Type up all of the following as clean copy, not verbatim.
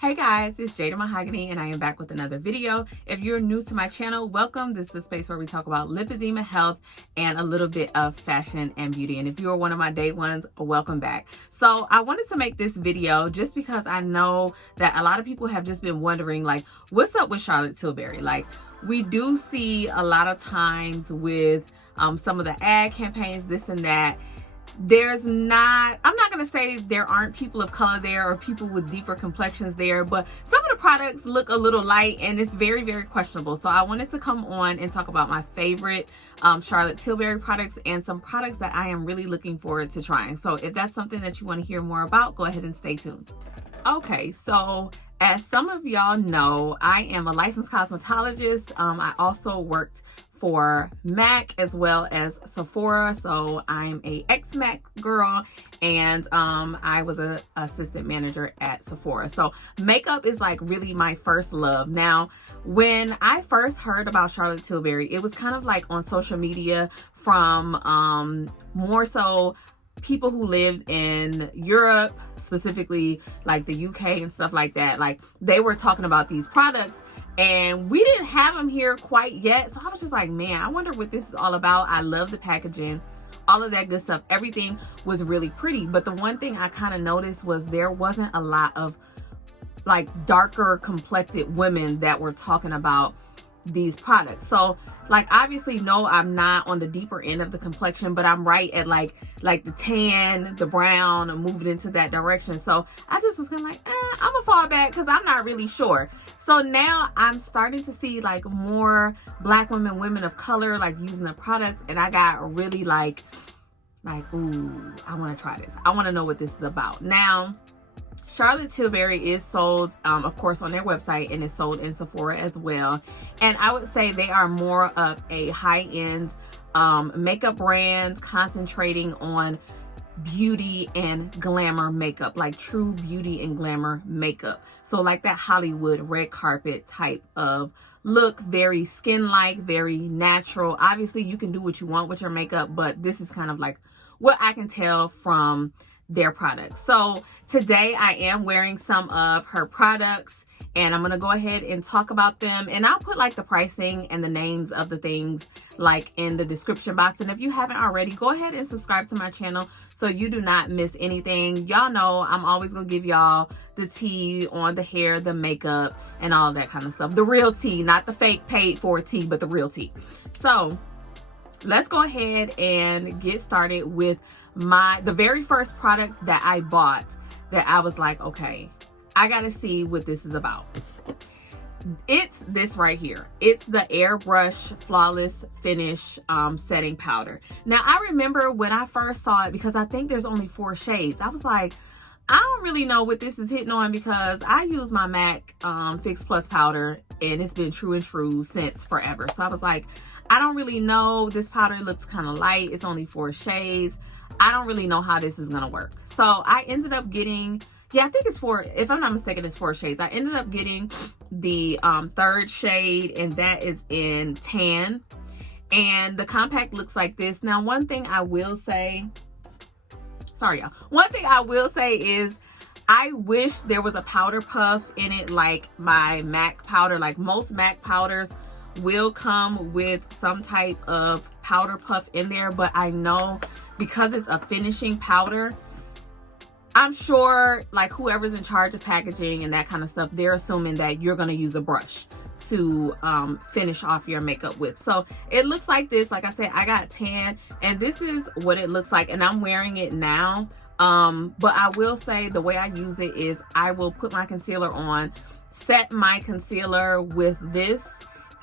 Hey guys, it's Jada Mahogany and I am back with another video. If you're new to my channel, welcome. This is a space where we talk about lipedema, health, and a little bit of fashion and beauty. And if you are one of my day ones, welcome back. So I wanted to make this video just because I know that a lot of people have just been wondering, like, what's up with Charlotte Tilbury? Like, we do see a lot of times with some of the ad campaigns, this and that, I'm not going to say there aren't people of color there or people with deeper complexions there, but some of the products look a little light and it's very, very questionable. So I wanted to come on and talk about my favorite Charlotte Tilbury products and some products that I am really looking forward to trying. So if that's something that you want to hear more about, go ahead and stay tuned. Okay, so as some of y'all know, I am a licensed cosmetologist. I also worked for MAC as well as Sephora, so I'm a ex-MAC girl, and I was an assistant manager at Sephora. So makeup is like really my first love. Now, when I first heard about Charlotte Tilbury, it was kind of like on social media from more so people who lived in Europe, specifically like the UK and stuff like that. Like, they were talking about these products and we didn't have them here quite yet. So I was just like, man, I wonder what this is all about. I love the packaging, all of that good stuff. Everything was really pretty. But the one thing I kind of noticed was there wasn't a lot of like darker complected women that were talking about these products. So like, obviously, no, I'm not on the deeper end of the complexion, but I'm right at like the tan, the brown, and moving into that direction. So I just was kind of like, I'm gonna fall back because I'm not really sure. So now I'm starting to see like more Black women of color like using the products, and I got really like, ooh, I want to try this. I want to know what this is about. Now, Charlotte Tilbury is sold, of course, on their website, and is sold in Sephora as well. And I would say they are more of a high-end makeup brand concentrating on beauty and glamour makeup, like true beauty and glamour makeup. So like that Hollywood red carpet type of look, very skin-like, very natural. Obviously, you can do what you want with your makeup, but this is kind of like what I can tell from their products. So today I am wearing some of her products, and I'm gonna go ahead and talk about them, and I'll put like the pricing and the names of the things like in the description box. And if you haven't already, go ahead and subscribe to my channel so you do not miss anything. Y'all know I'm always gonna give y'all the tea on the hair, the makeup, and all that kind of stuff. The real tea, not the fake paid for tea, but the real tea. So let's go ahead and get started with the very first product that I bought that I was like, okay, I gotta see what this is about. It's this right here. It's the Airbrush Flawless Finish setting powder. Now, I remember when I first saw it, because I think there's only 4 shades, I was like, I don't really know what this is hitting on, because I use my MAC Fix Plus powder and it's been true and true since forever. So I was like, I don't really know. This powder looks kind of light. It's only 4 shades. I don't really know how this is gonna work. So I ended up getting, I think it's 4, if I'm not mistaken, it's 4 shades. I ended up getting the 3rd shade, and that is in tan. And the compact looks like this. Now, one thing I will say, sorry y'all, one thing I will say is I wish there was a powder puff in it like my MAC powder. Like most MAC powders will come with some type of powder puff in there, but I know because it's a finishing powder, I'm sure like whoever's in charge of packaging and that kind of stuff, they're assuming that you're going to use a brush to finish off your makeup with. So it looks like this. Like I said, I got tan, and this is what it looks like, and I'm wearing it now. But I will say the way I use it is I will put my concealer on, set my concealer with this,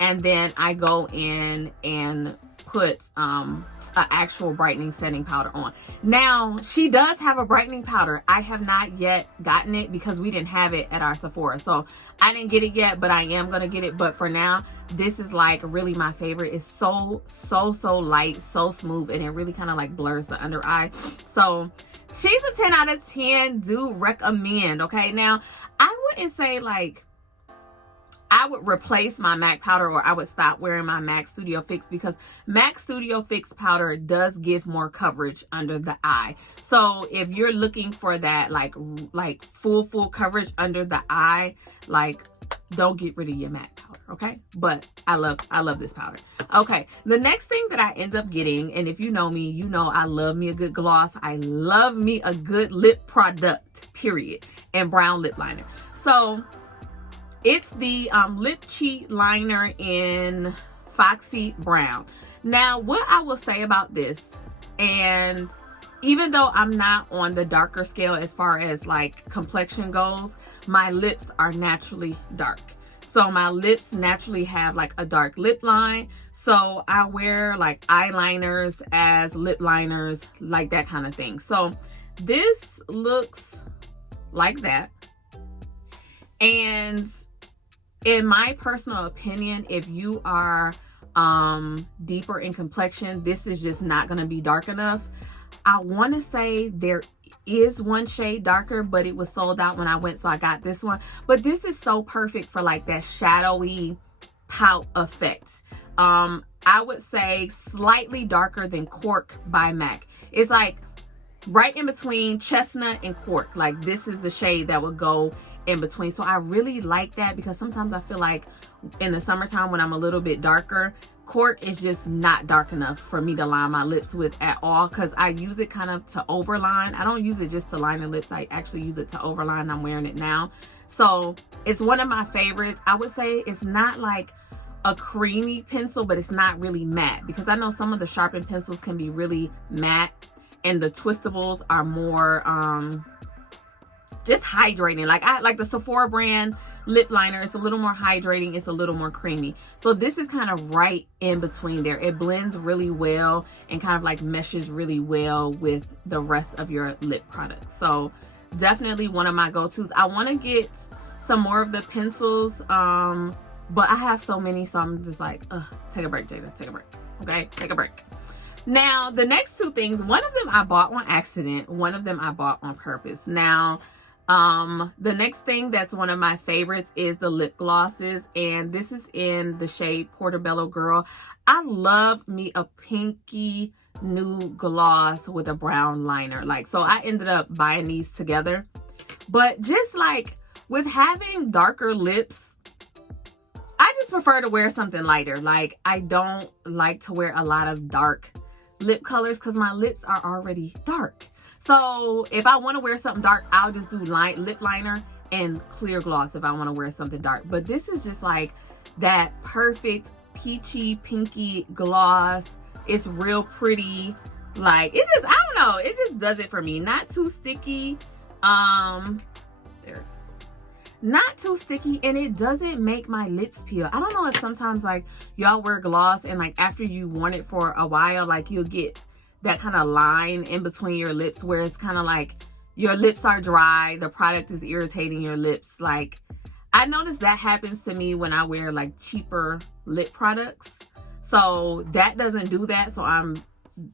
and then I go in and put an actual brightening setting powder on. Now, she does have a brightening powder. I have not yet gotten it because we didn't have it at our Sephora. So I didn't get it yet, but I am going to get it. But for now, this is like really my favorite. It's so light, so smooth, and it really kind of like blurs the under eye. So she's a 10 out of 10. Do recommend. Okay. Now, I wouldn't say like I would replace my MAC powder, or I would stop wearing my MAC Studio Fix, because MAC Studio Fix powder does give more coverage under the eye. So if you're looking for that like full coverage under the eye, like, don't get rid of your MAC powder, okay? But I love this powder. Okay, the next thing that I end up getting, and if you know me, you know I love me a good gloss. I love me a good lip product, period, and brown lip liner. So it's the lip cheat liner in Foxy Brown. Now, what I will say about this, and even though I'm not on the darker scale as far as like complexion goes, my lips are naturally dark. So my lips naturally have like a dark lip line. So I wear like eyeliners as lip liners, like that kind of thing. So this looks like that. And in my personal opinion, if you are deeper in complexion, this is just not going to be dark enough. I want to say there is one shade darker, but it was sold out when I went, so I got this one. But this is so perfect for like that shadowy pout effect. I would say slightly darker than Cork by MAC. It's like right in between chestnut and Cork. Like, this is the shade that would go in between. So I really like that, because sometimes I feel like in the summertime when I'm a little bit darker, Cork is just not dark enough for me to line my lips with at all, because I use it kind of to overline. I don't use it just to line the lips. I actually use it to overline. I'm wearing it now. So it's one of my favorites. I would say it's not like a creamy pencil, but it's not really matte, because I know some of the sharpened pencils can be really matte, and the twistables are more just hydrating. Like the Sephora brand lip liner, it's a little more hydrating, it's a little more creamy. So this is kind of right in between there. It blends really well and kind of like meshes really well with the rest of your lip products. So definitely one of my go-tos. I want to get some more of the pencils, but I have so many, so I'm just like, take a break, Jada, take a break. Okay, take a break. Now, the next two things, one of them I bought on accident, one of them I bought on purpose. Now, the next thing that's one of my favorites is the lip glosses, and this is in the shade Portobello Girl. I love me a pinky nude gloss with a brown liner. Like, so I ended up buying these together. But just like with having darker lips, I just prefer to wear something lighter. Like, I don't like to wear a lot of dark lip colors because my lips are already dark. So if I want to wear something dark, I'll just do light lip liner and clear gloss if I want to wear something dark. But this is just like that perfect peachy pinky gloss. It's real pretty. Like, it just, I don't know, it just does it for me. Not too sticky. There. Not too sticky, and it doesn't make my lips peel. I don't know if sometimes like y'all wear gloss and like after you worn it for a while, like you'll get that kind of line in between your lips where it's kind of like your lips are dry, the product is irritating your lips. Like, I noticed that happens to me when I wear like cheaper lip products. So that doesn't do that. So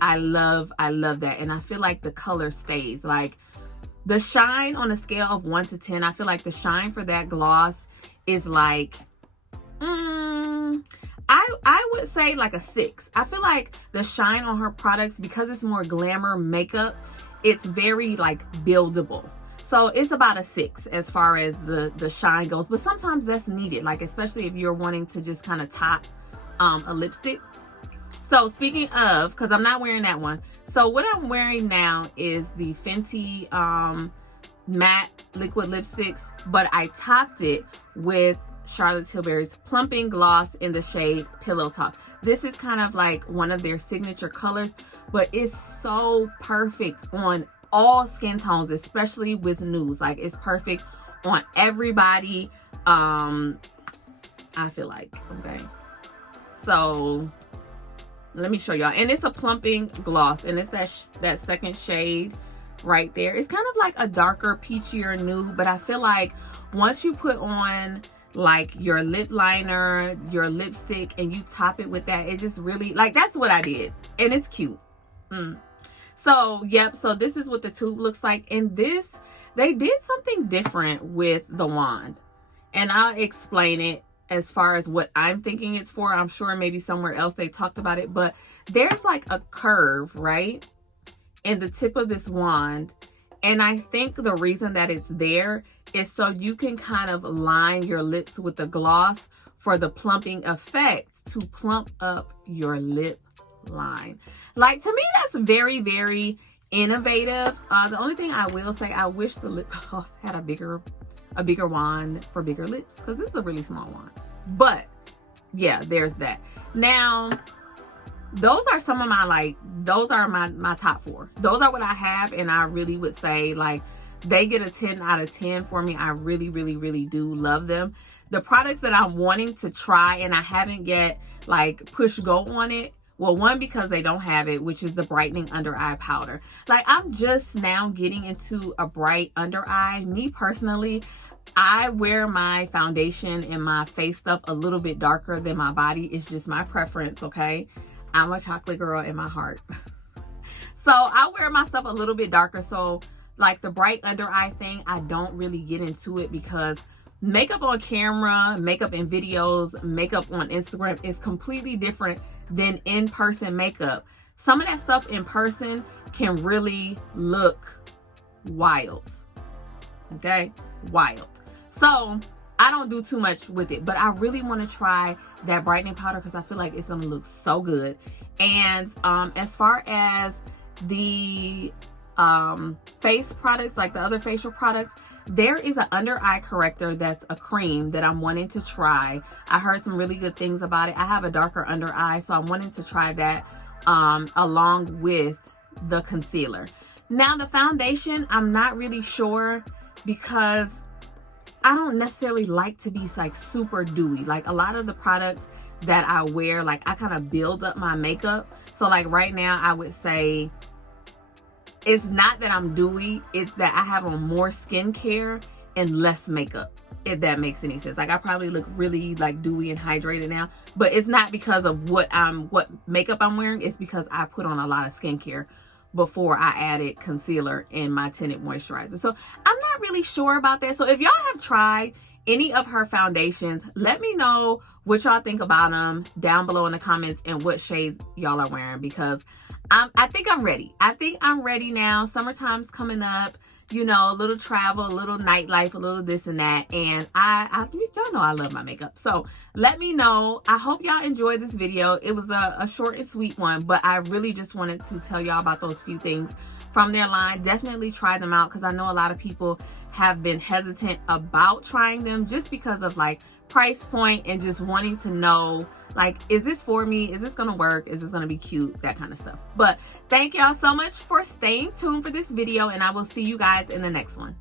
I love that. And I feel like the color stays. Like, the shine on a scale of 1 to 10, I feel like the shine for that gloss is like, I would say like a 6. I feel like the shine on her products, because it's more glamour makeup, it's very like buildable. So it's about a 6 as far as the shine goes. But sometimes that's needed, like especially if you're wanting to just kind of top a lipstick. So speaking of, because I'm not wearing that one. So what I'm wearing now is the Fenty matte liquid lipsticks, but I topped it with Charlotte Tilbury's Plumping Gloss in the shade Pillow Talk. This is kind of like one of their signature colors, but it's so perfect on all skin tones, especially with nudes. Like, it's perfect on everybody. I feel like, okay. So let me show y'all. And it's a plumping gloss, and it's that second shade right there. It's kind of like a darker, peachier nude, but I feel like once you put on like your lip liner, your lipstick, and you top it with that, it just really, like, that's what I did, and it's cute. So yep, so this is what the tube looks like. And this, they did something different with the wand, and I'll explain it as far as what I'm thinking it's for. I'm sure maybe somewhere else they talked about it, but there's like a curve, right, in the tip of this wand. And I think the reason that it's there is so you can kind of line your lips with the gloss for the plumping effect to plump up your lip line. Like, to me, that's very, very innovative. The only thing I will say, I wish the lip gloss had a bigger wand for bigger lips, because this is a really small wand. But yeah, there's that. Now, those are some of my, those are my top 4. Those are what I have, and I really would say, like, they get a 10 out of 10 for me. I really, really, really do love them. The products that I'm wanting to try and I haven't yet, like, push go on it. Well, one, because they don't have it, which is the brightening under eye powder. Like, I'm just now getting into a bright under eye. Me personally, I wear my foundation and my face stuff a little bit darker than my body. It's just my preference, okay? I'm a chocolate girl in my heart. So I wear my stuff a little bit darker. So like the bright under eye thing, I don't really get into it, because makeup on camera, makeup in videos, makeup on Instagram is completely different than in-person makeup. Some of that stuff in person can really look wild. Okay? Wild. So I don't do too much with it, but I really want to try that brightening powder because I feel like it's going to look so good. And as far as the face products, like the other facial products, there is an under eye corrector that's a cream that I'm wanting to try. I heard some really good things about it. I have a darker under eye, so I'm wanting to try that along with the concealer. Now the foundation, I'm not really sure, because I don't necessarily like to be like super dewy. Like a lot of the products that I wear, like I kind of build up my makeup. So like right now, I would say it's not that I'm dewy, it's that I have on more skincare and less makeup, if that makes any sense. Like I probably look really like dewy and hydrated now, but it's not because of what makeup I'm wearing. It's because I put on a lot of skincare before I added concealer in my tinted moisturizer. So I'm not really sure about that. So if y'all have tried any of her foundations, let me know what y'all think about them down below in the comments and what shades y'all are wearing, because I think I'm ready. I think I'm ready now. Summertime's coming up, you know, a little travel, a little nightlife, a little this and that. And y'all know I love my makeup. So let me know. I hope y'all enjoyed this video. It was a short and sweet one, but I really just wanted to tell y'all about those few things from their line. Definitely try them out, because I know a lot of people have been hesitant about trying them just because of like price point and just wanting to know, like, is this for me? Is this gonna work? Is this gonna be cute? That kind of stuff. But thank y'all so much for staying tuned for this video, and I will see you guys in the next one.